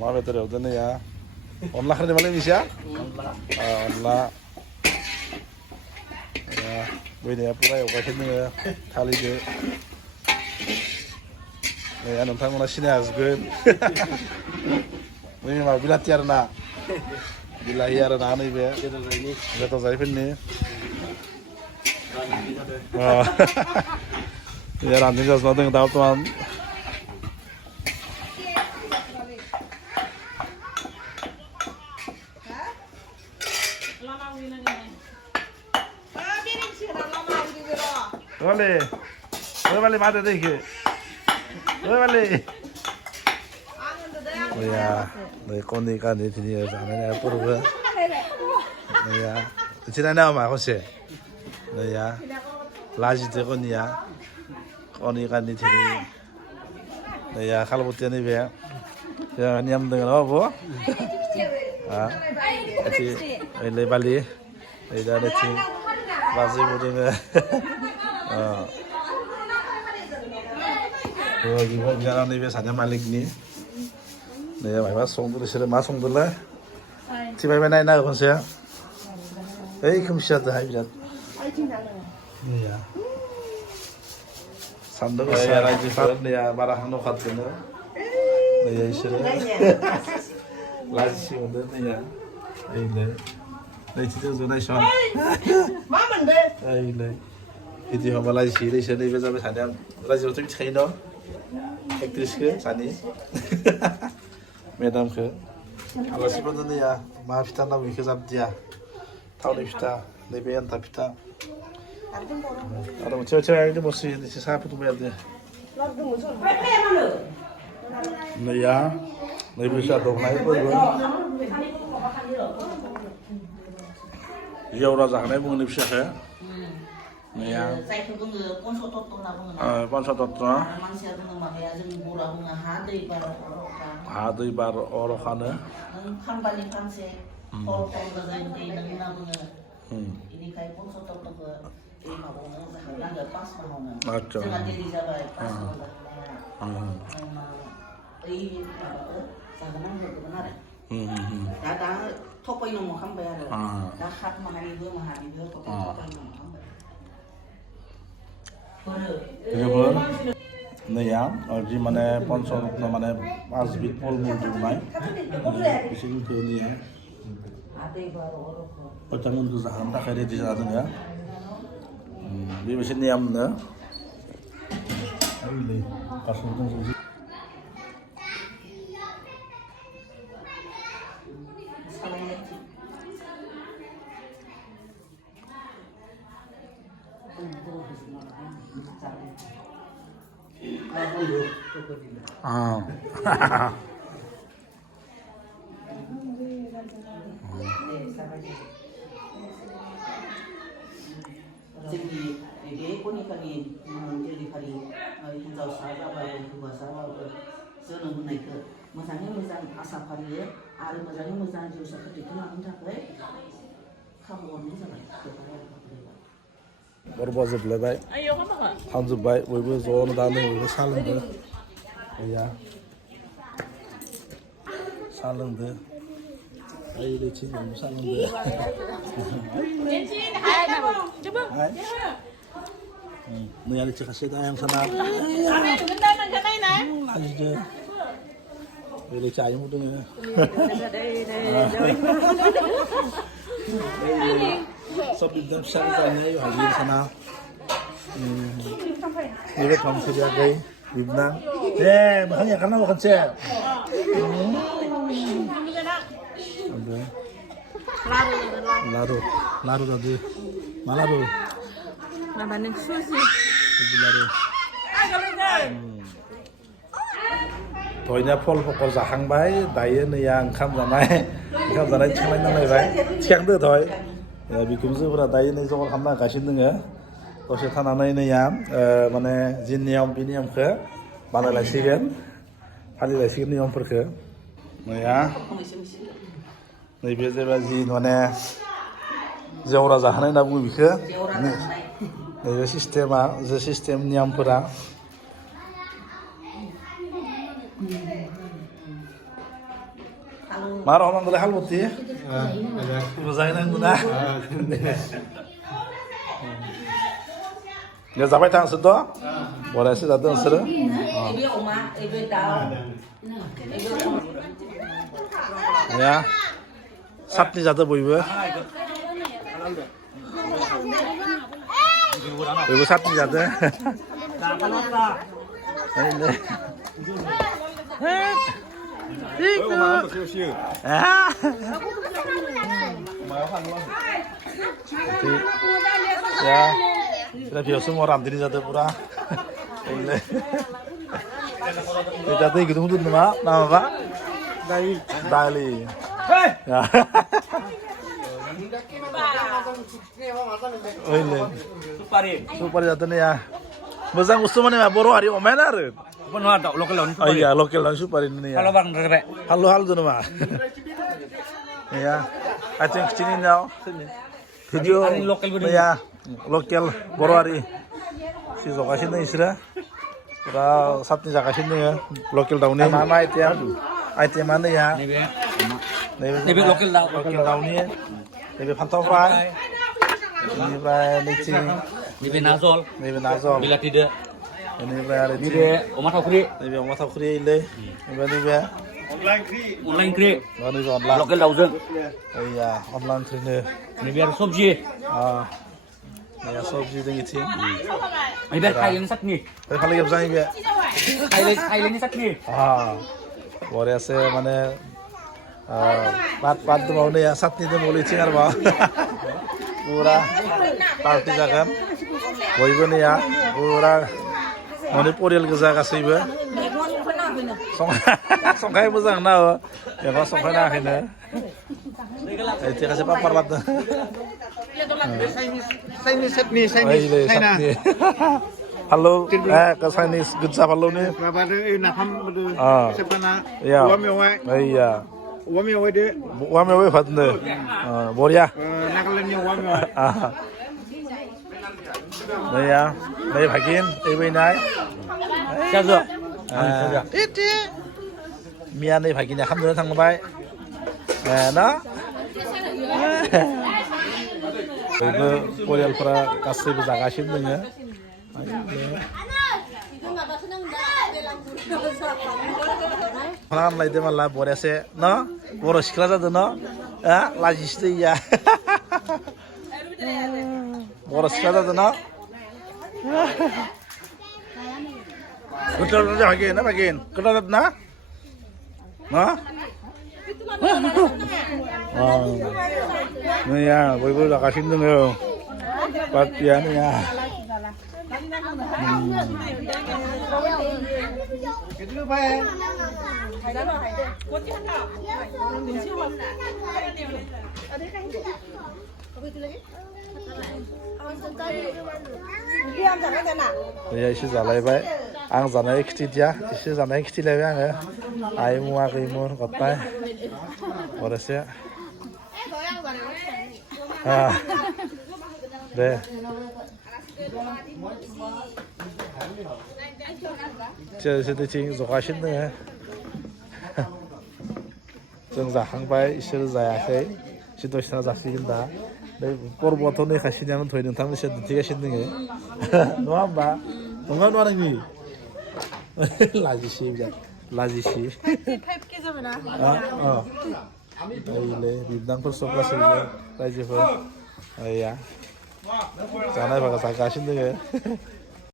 अमा बेदर एवदों नैया अनला खारदै मालाय मिथिया अनला बैनाया पुरा एवगासिनो दोङो थालिदो नैया नोंथांमोना सिनाय हाजोबगोन बै माबा बिलाथि आरोना बिलाहि आरोना नैबे बेदर जायैफोरनि रानदों जाजोबना दङ दा बर्थमान Balik mana deh ke? Balik. Oh ya, dari koni kan di sini ya, sana ya purba. Oh ya, di sini ada apa kau sih? Oh ya, lagi tu koni ya, koni kan di sini. Oh ya, kalau buat ni be, ya niam dengan apa? Ah, ini balik, ini dah ada sih, masih butuh 이거 미안한 입에 사장 말릭니 네 마이바 송들 싫어 마 송들래 티바이바 나이 나 건세야 에이 금시하다 하이비라 네야 산도가 사라지 네야 마라항노 같은 네야 싫어 라지 온데 네야 에이네 네 진짜 전화 션 마만데 에이네 이제 한번 라지 시리 시리 베자 사장 라지 어떻게 차이너 Aktrisnya Sani, Madam ke, kalau sebenarnya ya, maaf kita nak bikin sabdia, tahu ni kita, lebih yang tak kita. Ada cewek-cewek itu mesti di siapa tu berada. Nah ya, lebih bisa dong naik pun. Ya orang jangan naik pun lebih bisa ya. Iya. Saya tu bunga ponsel toto na bunga. Ponsel toto. Manusia bunga mahaya jadi murah bunga hadai bar orokan. Hadai bar orokan. Kan balik kan se. Orokan bazai ini na bunga. Ini kayak ponsel toto ke ini mah bunga zaharan nggak pas mahongan. Jangan jadi jabai pas bunga. Ini apa tu? Zaharan nggak benar. Dah topo ini mau kan bayar. Dah hat mahari dua topo ini mau. 그리고 너야 어디 만에 본선 만에 아스빗 폴물 주나이 무슨 그니야 어쩌면 그 사람 다 그래 되잖아 이 무슨 니암나 아이래 가서 좀 아. Jadi dia pun ikan ini jadi hari hingga sahaja baru dua sahaja senang naik ke misalnya asap hari ya ada misalnya jauh sakit itu namun tak baik kamu ni sampai baru bazı bile bay. Ayo kamu Hanzu bay, bu zor da ne bu salındı. Ya. Salındı. Ay de çin bu salındı. Ensin, hai nak coba. Hai. Ni ada cakap saya yang sana. Ame bentar nak janai nak. Lagi je. Boleh cari muda ni. सब एकदम सारी जाने यो हाजिर सना ये काम से जा गई बिबना makanya karena bukan saya laru tadi malaru Nabanin susi laru toynya pol pokok जाखांबाय दायो नैया ओंखाम जानाय थिखांनाय नालायबाय थिखांदो toy बिखुनजोफोरा दायो नै जगार खालामना होगासिनो दोङो दसे थानानै नैया माने जि नियम बे नियमखौ बानायलायसिगोन फालिलायसिगोन नियमफोरखौ नैया नैबे जेब्ला जि माने जेवरा जाहोनाय होनना बुङो बेखौ नैबे सिस्टेमा जे system नियमफोरा 말 하는 거래 할못지? 모자이는구나. 내 잡아야 당스도? 뭐라 했어? 나도 쓰러? Ibu oma, ibu tahu. 야, 삽니 자도 보이고? 보이고 삽니 자도? 아닌데. 아. 야, kita biasa mau ramdini jatuh pura. Ini. Kita tuh gitu mungkin nama apa? Dali. Ya. Oh ini. Supari jatuh nih ya. Besar musuh mana baru hari omenar. Benar tak lokal lawan. Oh iya lokal lawan supari ini ya. Halo bang, rebe. Halo tuh nama. Ya, acing kecilin jauh. Video, ya, lokal baru hari. Si Zokasin nih istirahat. Ora sabni Zokasin nih ya. Lokal tahunnya mana itu ya? Itu mana ya? Nebe lokal tahunnya. Nebe pantau fry. Ini fry lecing. Nebe nazol. Bila tidak. Ini fry lecing. Nebe omat hakuri. Nebe omat hakuri ini. Nebe. Online kri. Nebe online. Lokal lawan. Iya, online kri nih. Nebe ada sobji. Ya sobji dengan itu. Nebe Thailand sak nih. Kalau yang besar ini. Thailand sak nih. boleh saya mana pat tuh mau nih ya saat itu mulai cingar bang. Pura party jagan. Boy nih ya. Pura Manipurial kerja kasih be. Songkai besar na, ya kau songkai na ini. Itu kasih papar lah tuh. Chinese. Halo, ke Chinese good job halo nih. Berapa ada nakam betul. Sebenarnya. Iya. Iya. Wamiawe deh. Wamiawe fatne. Boria. Nakalannya wamiawe. Iya. Nih bagian, ibu ini. Siapa? Itu. Mia nih bagiannya kamu datang lebai. Nah. Itu Korea pernah kasih berjaga sini ya. Orang lain itu malah boleh sih, no? Boros kelas itu no? Ya, lajis itu ya. Boros kelas itu no? Betul betul bagian, kenal na? No? Nih ya, boy udah kasih dulu. Patian ya. Itu apa? Ya isi zalai bay, ang zalai kecil ya, isi zalai kecil ya bang ya. Ayu mau agimur kotai, boros ya. Deh. Chơi sẽ tới chính rồi qua xin nữa. Dừng giả hàng bay sẽ dài thế, xin tôi sẽ giả xin đã. Đây, por bộ thôi này khai xin nhau thôi đừng thắng sẽ được thiệt xin nữa. Đúng không bà? Đúng không nói gì? Là gì xí vậy? Là gì xí? Đây là điểm đăng phân số là gì? Đây gì vậy? Đây à? Sáng nay phải có giải cả xin nữa.